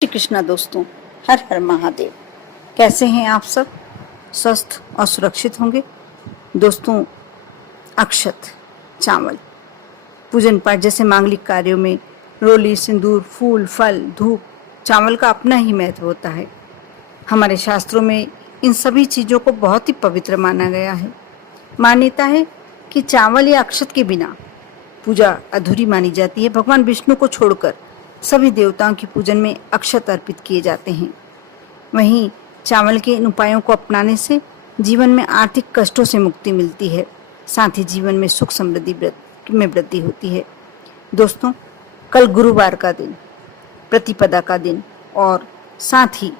श्री कृष्णा दोस्तों, हर हर महादेव। कैसे हैं आप सब? स्वस्थ और सुरक्षित होंगे। दोस्तों, अक्षत, चावल, पूजन पाठ जैसे मांगलिक कार्यों में रोली, सिंदूर, फूल, फल, धूप, चावल का अपना ही महत्व होता है। हमारे शास्त्रों में इन सभी चीज़ों को बहुत ही पवित्र माना गया है। मान्यता है कि चावल या अक्षत के बिना पूजा अधूरी मानी जाती है। भगवान विष्णु को छोड़कर सभी देवताओं की पूजन में अक्षत अर्पित किए जाते हैं। वहीं चावल के इन उपायों को अपनाने से जीवन में आर्थिक कष्टों से मुक्ति मिलती है, साथ ही जीवन में सुख समृद्धि में वृद्धि होती है। दोस्तों, कल गुरुवार का दिन, प्रतिपदा का दिन और साथ ही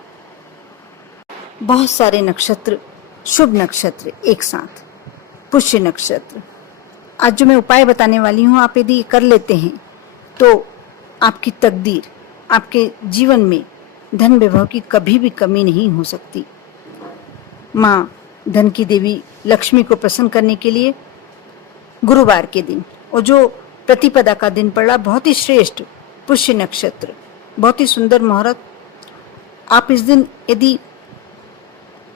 बहुत सारे नक्षत्र, शुभ नक्षत्र एक साथ, पुष्य नक्षत्र। आज जो मैं उपाय बताने वाली हूँ, आप यदि कर लेते हैं तो आपकी तकदीर, आपके जीवन में धन वैभव की कभी भी कमी नहीं हो सकती। माँ धन की देवी लक्ष्मी को प्रसन्न करने के लिए गुरुवार के दिन और जो प्रतिपदा का दिन पड़ा, बहुत ही श्रेष्ठ पुष्य नक्षत्र, बहुत ही सुंदर मुहूर्त। आप इस दिन यदि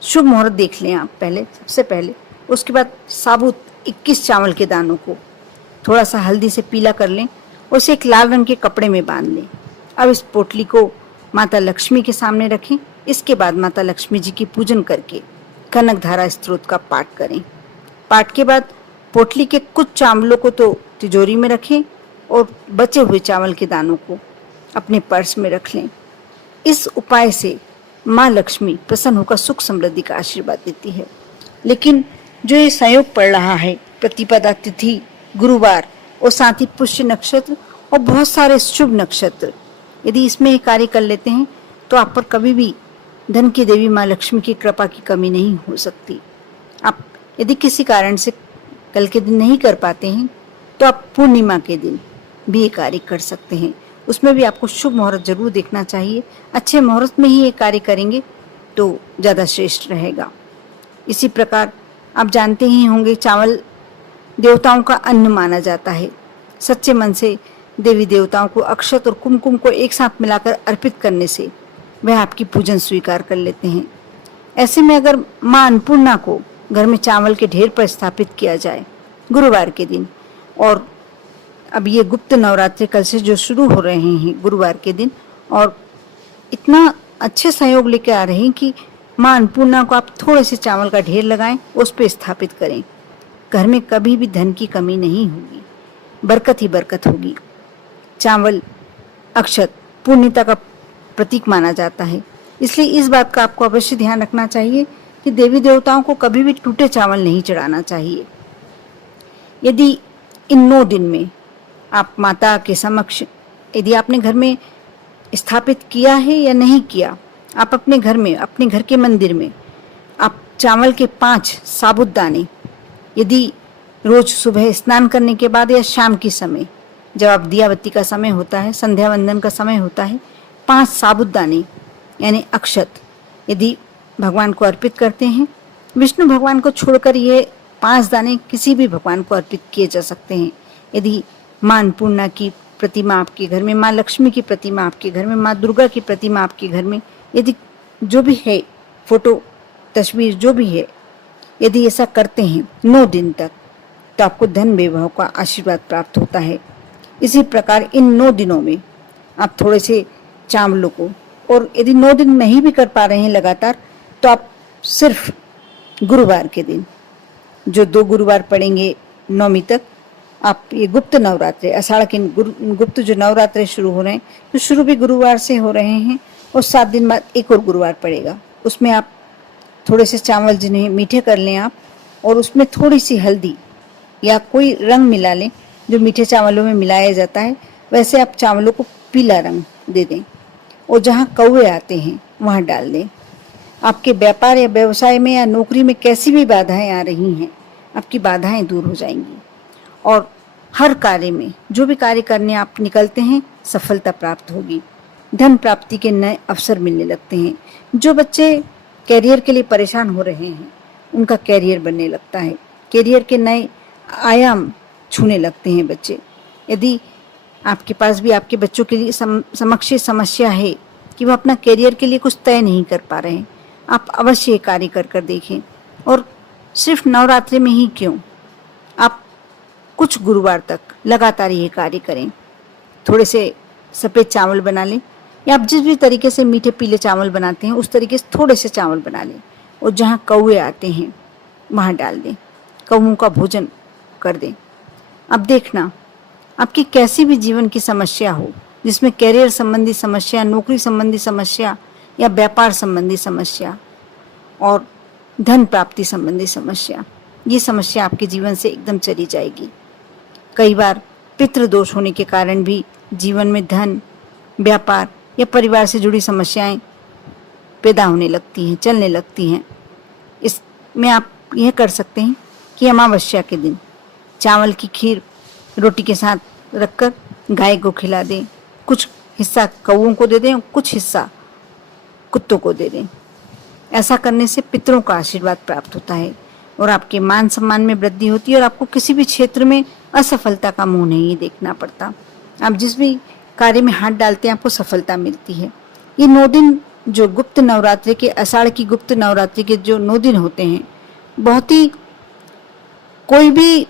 शुभ मुहूर्त देख लें आप सबसे पहले, उसके बाद साबुत 21 चावल के दानों को थोड़ा सा हल्दी से पीला कर लें, उसे एक लाल रंग के कपड़े में बांध लें। अब इस पोटली को माता लक्ष्मी के सामने रखें। इसके बाद माता लक्ष्मी जी की पूजन करके कनक धारा स्तोत्र का पाठ करें। पाठ के बाद पोटली के कुछ चावलों को तो तिजोरी में रखें और बचे हुए चावल के दानों को अपने पर्स में रख लें। इस उपाय से माँ लक्ष्मी प्रसन्न होकर सुख समृद्धि का आशीर्वाद देती है। लेकिन जो ये संयोग पड़ रहा है, प्रतिपदा तिथि, गुरुवार और साथ ही पुष्य नक्षत्र और बहुत सारे शुभ नक्षत्र, यदि इसमें ये कार्य कर लेते हैं तो आप पर कभी भी धन की देवी माँ लक्ष्मी की कृपा की कमी नहीं हो सकती। आप यदि किसी कारण से कल के दिन नहीं कर पाते हैं तो आप पूर्णिमा के दिन भी ये कार्य कर सकते हैं। उसमें भी आपको शुभ मुहूर्त जरूर देखना चाहिए। अच्छे मुहूर्त में ही ये कार्य करेंगे तो ज़्यादा श्रेष्ठ रहेगा। इसी प्रकार आप जानते ही होंगे, चावल देवताओं का अन्न माना जाता है। सच्चे मन से देवी देवताओं को अक्षत और कुमकुम को एक साथ मिलाकर अर्पित करने से वह आपकी पूजन स्वीकार कर लेते हैं। ऐसे में अगर माँ अन्नपूर्णा को घर में चावल के ढेर पर स्थापित किया जाए गुरुवार के दिन, और अब ये गुप्त नवरात्रि कल से जो शुरू हो रहे हैं गुरुवार के दिन, और इतना अच्छे सहयोग लेके आ रहे हैं कि माँ अन्नपूर्णा को आप थोड़े से चावल का ढेर लगाएं, उस पर स्थापित करें। घर में कभी भी धन की कमी नहीं होगी, बरकत ही बरकत होगी। चावल, अक्षत पुण्यता का प्रतीक माना जाता है, इसलिए इस बात का आपको अवश्य ध्यान रखना चाहिए कि देवी देवताओं को कभी भी टूटे चावल नहीं चढ़ाना चाहिए। यदि इन 9 दिन में आप माता के समक्ष, यदि आपने घर में स्थापित किया है या नहीं किया, आप अपने घर में, अपने घर के मंदिर में आप चावल के 5 साबुत दाने, यदि रोज सुबह स्नान करने के बाद या शाम के समय, जब आप दिया बत्ती का समय होता है, संध्या वंदन का समय होता है, 5 साबुत दाने यानी अक्षत यदि भगवान को अर्पित करते हैं, विष्णु भगवान को छोड़कर ये 5 दाने किसी भी भगवान को अर्पित किए जा सकते हैं। यदि माँ अन्नपूर्णा की प्रतिमा आपके घर में, माँ लक्ष्मी की प्रतिमा आपके घर में, माँ दुर्गा की प्रतिमा आपके घर में, यदि जो भी है, फोटो, तस्वीर जो भी है, यदि ऐसा करते हैं 9 दिन तक, तो आपको धन वैभव का आशीर्वाद प्राप्त होता है। इसी प्रकार इन 9 दिनों में आप थोड़े से चावलों को, और यदि 9 दिन नहीं भी कर पा रहे हैं लगातार, तो आप सिर्फ गुरुवार के दिन, जो 2 गुरुवार पड़ेंगे नौमी तक, आप ये गुप्त नवरात्रे, आषाढ़ के गुप्त जो नवरात्रे शुरू हो रहे हैं, तो शुरू भी गुरुवार से हो रहे हैं, और 7 दिन बाद एक और गुरुवार पड़ेगा। उसमें आप थोड़े से चावल जिन्हें मीठे कर लें आप, और उसमें थोड़ी सी हल्दी या कोई रंग मिला लें जो मीठे चावलों में मिलाया जाता है। वैसे आप चावलों को पीला रंग दे दें और जहाँ कौवे आते हैं वहाँ डाल दें। आपके व्यापार या व्यवसाय में या नौकरी में कैसी भी बाधाएं आ रही हैं, आपकी बाधाएं दूर हो जाएंगी और हर कार्य में, जो भी कार्य करने आप निकलते हैं, सफलता प्राप्त होगी। धन प्राप्ति के नए अवसर मिलने लगते हैं। जो बच्चे कैरियर के लिए परेशान हो रहे हैं, उनका कैरियर बनने लगता है। कैरियर के नए आयाम छूने लगते हैं बच्चे। यदि आपके पास भी आपके बच्चों के लिए समक्ष समस्या है कि वो अपना करियर के लिए कुछ तय नहीं कर पा रहे हैं, आप अवश्य ये कार्य कर कर देखें। और सिर्फ नवरात्रि में ही क्यों, आप कुछ गुरुवार तक लगातार ये कार्य करें। थोड़े से सफ़ेद चावल बना लें, या आप जिस भी तरीके से मीठे पीले चावल बनाते हैं उस तरीके से थोड़े से चावल बना लें, और जहाँ कौवे आते हैं वहाँ डाल दें, कौवों का भोजन कर दें। अब देखना, आपकी कैसी भी जीवन की समस्या हो, जिसमें करियर संबंधी समस्या, नौकरी संबंधी समस्या या व्यापार संबंधी समस्या और धन प्राप्ति संबंधी समस्या, ये समस्या आपके जीवन से एकदम चली जाएगी। कई बार पितृदोष होने के कारण भी जीवन में धन, व्यापार या परिवार से जुड़ी समस्याएं पैदा होने लगती हैं, चलने लगती हैं। इसमें आप यह कर सकते हैं कि अमावस्या के दिन चावल की खीर रोटी के साथ रखकर गाय को खिला दें, कुछ हिस्सा कौवों को दे दें और कुछ हिस्सा कुत्तों को दे दें। ऐसा करने से पितरों का आशीर्वाद प्राप्त होता है और आपके मान सम्मान में वृद्धि होती है और आपको किसी भी क्षेत्र में असफलता का मुंह नहीं देखना पड़ता। आप जिस भी कार्य में हाथ डालते हैं आपको सफलता मिलती है। ये 9 दिन जो गुप्त नवरात्रि के, आषाढ़ की गुप्त नवरात्रि के जो 9 दिन होते हैं, बहुत ही, कोई भी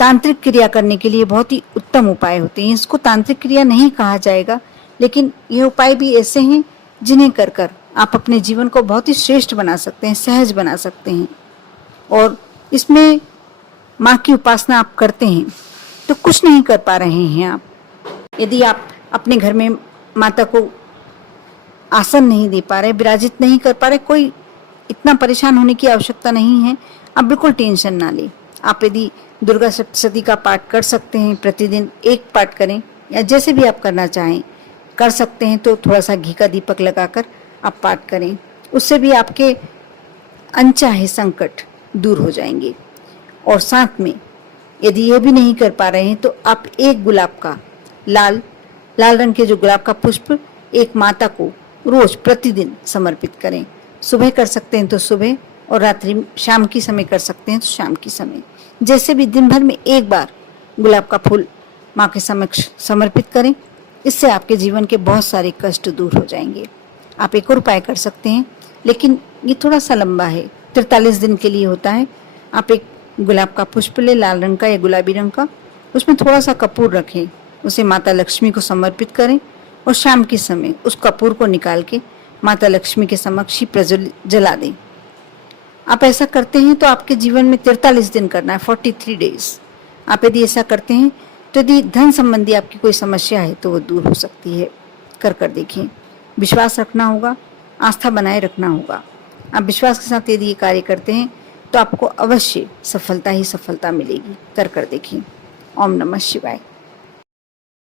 तांत्रिक क्रिया करने के लिए बहुत ही उत्तम उपाय होते हैं। इसको तांत्रिक क्रिया नहीं कहा जाएगा, लेकिन ये उपाय भी ऐसे हैं जिन्हें कर कर आप अपने जीवन को बहुत ही श्रेष्ठ बना सकते हैं, सहज बना सकते हैं। और इसमें माँ की उपासना आप करते हैं तो कुछ नहीं कर पा रहे हैं आप, यदि आप अपने घर में माता को आसन नहीं दे पा रहे, विराजित नहीं कर पा रहे, कोई इतना परेशान होने की आवश्यकता नहीं है। आप बिल्कुल टेंशन ना लें। आप यदि दुर्गा सप्तशती का पाठ कर सकते हैं, प्रतिदिन एक पाठ करें या जैसे भी आप करना चाहें कर सकते हैं, तो थोड़ा सा घी का दीपक लगाकर आप पाठ करें, उससे भी आपके अनचाहे संकट दूर हो जाएंगे। और साथ में यदि ये भी नहीं कर पा रहे हैं तो आप एक गुलाब का लाल रंग के जो गुलाब का पुष्प एक माता को रोज प्रतिदिन समर्पित करें। सुबह कर सकते हैं तो सुबह, और रात्रि शाम की समय कर सकते हैं तो शाम की समय, जैसे भी दिन भर में एक बार गुलाब का फूल माँ के समक्ष समर्पित करें। इससे आपके जीवन के बहुत सारे कष्ट दूर हो जाएंगे। आप एक और उपाय कर सकते हैं, लेकिन ये थोड़ा सा लंबा है, 43 दिन के लिए होता है। आप एक गुलाब का पुष्प ले, लाल रंग का या गुलाबी रंग का, उसमें थोड़ा सा कपूर रखें, उसे माता लक्ष्मी को समर्पित करें और शाम के समय उस कपूर को निकाल के माता लक्ष्मी के समक्ष ही जला दें। आप ऐसा करते हैं तो आपके जीवन में 43 दिन करना है, 43 डेज। आप यदि ऐसा करते हैं तो यदि धन संबंधी आपकी कोई समस्या है तो वो दूर हो सकती है। कर देखिए। विश्वास रखना होगा, आस्था बनाए रखना होगा। आप विश्वास के साथ यदि ये कार्य करते हैं तो आपको अवश्य सफलता ही सफलता मिलेगी। कर देखिए। ओम नमः शिवाय।